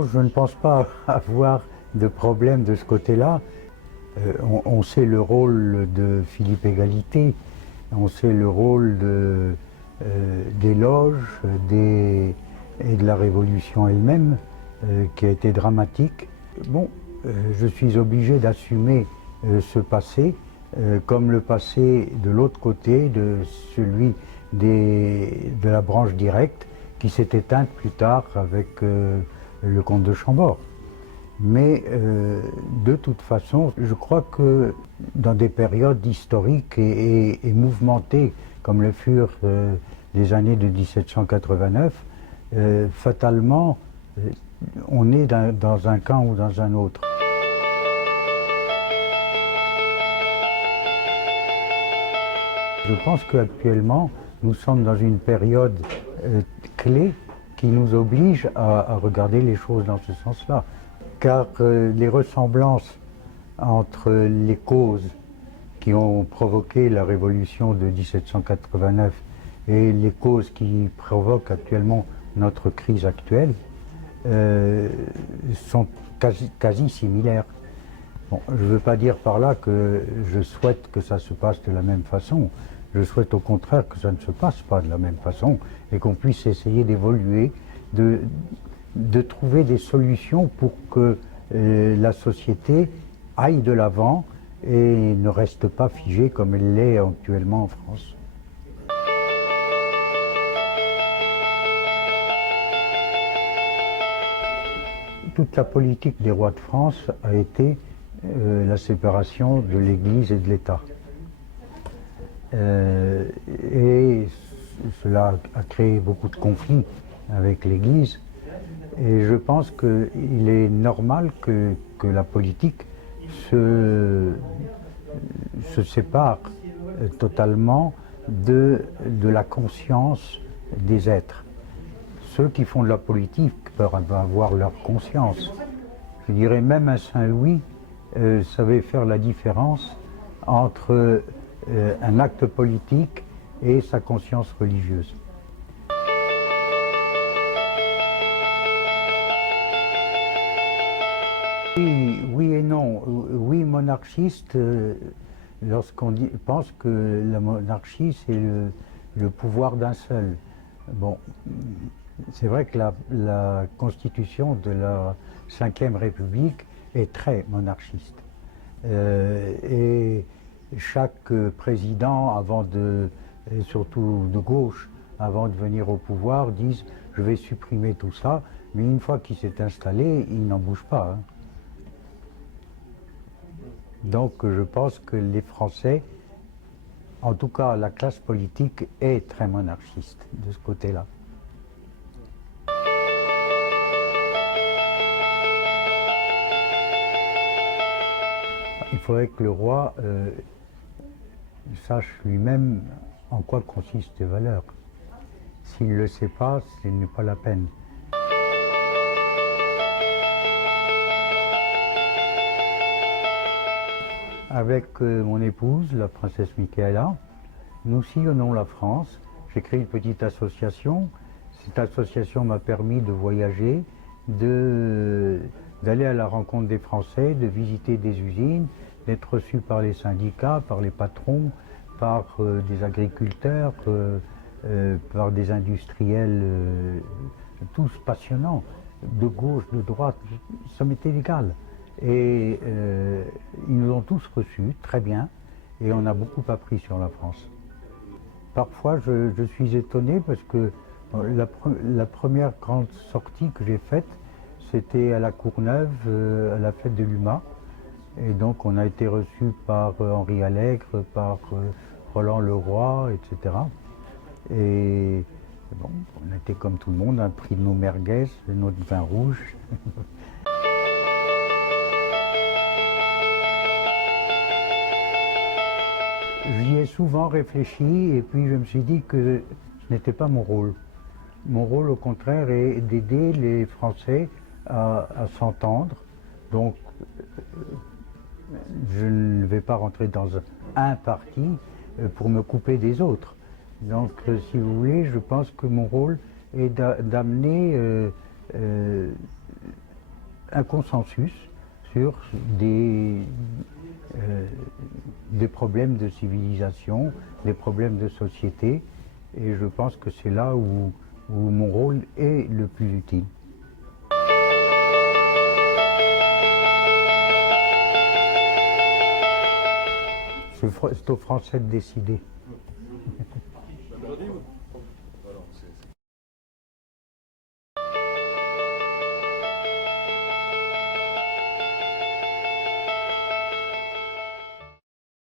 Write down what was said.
Non, je ne pense pas avoir de problème de ce côté-là. On sait le rôle de Philippe Égalité, on sait le rôle des loges et de la Révolution elle-même, qui a été dramatique. Bon, je suis obligé d'assumer ce passé, comme le passé de l'autre côté, de celui de la branche directe, qui s'est éteinte plus tard avec le comte de Chambord. Mais de toute façon, je crois que dans des périodes historiques et mouvementées, comme le furent les années de 1789, fatalement, on est dans un camp ou dans un autre. Je pense qu'actuellement, nous sommes dans une période clé qui nous oblige à regarder les choses dans ce sens-là. Car les ressemblances entre les causes qui ont provoqué la révolution de 1789 et les causes qui provoquent actuellement notre crise actuelle sont quasi similaires. Bon, je ne veux pas dire par là que je souhaite que ça se passe de la même façon. Je souhaite au contraire que ça ne se passe pas de la même façon et qu'on puisse essayer d'évoluer, de trouver des solutions pour que la société aille de l'avant et ne reste pas figée comme elle l'est actuellement en France. Toute la politique des rois de France a été la séparation de l'Église et de l'État. Et cela a créé beaucoup de conflits avec l'Église. Et je pense qu'il est normal que la politique se sépare totalement de la conscience des êtres. Ceux qui font de la politique peuvent avoir leur conscience. Je dirais même un Saint-Louis savait faire la différence entre un acte politique et sa conscience religieuse. Oui et non. Oui, monarchiste, lorsqu'on pense que la monarchie, c'est le pouvoir d'un seul. Bon, c'est vrai que la constitution de la Ve République est très monarchiste. Et chaque président, et surtout de gauche, avant de venir au pouvoir, disent « je vais supprimer tout ça », mais une fois qu'il s'est installé, il n'en bouge pas. Hein. Donc je pense que les Français, en tout cas la classe politique, est très monarchiste de ce côté-là. Il faudrait que le roi sache lui-même en quoi consistent les valeurs. S'il ne le sait pas, ce n'est pas la peine. Avec mon épouse, la princesse Michaela, nous sillonnons la France. J'ai créé une petite association. Cette association m'a permis de voyager, d'aller à la rencontre des Français, de visiter des usines, d'être reçu par les syndicats, par les patrons, par des agriculteurs, par des industriels, tous passionnants, de gauche, de droite, ça m'était égal. Et ils nous ont tous reçus, très bien, et on a beaucoup appris sur la France. Parfois, je suis étonné parce que la première grande sortie que j'ai faite, c'était à la Courneuve, à la fête de l'UMA. Et donc, on a été reçus par Henri Allègre, par Roland Leroy, etc. Et bon, on était comme tout le monde, on a pris nos merguez, notre vin rouge. J'y ai souvent réfléchi et puis je me suis dit que ce n'était pas mon rôle. Mon rôle, au contraire, est d'aider les Français à s'entendre. Donc, je ne vais pas rentrer dans un parti pour me couper des autres. Donc, si vous voulez, je pense que mon rôle est d'amener un consensus sur des problèmes de civilisation, des problèmes de société, et je pense que c'est là où mon rôle est le plus utile. C'est aux Français de décider.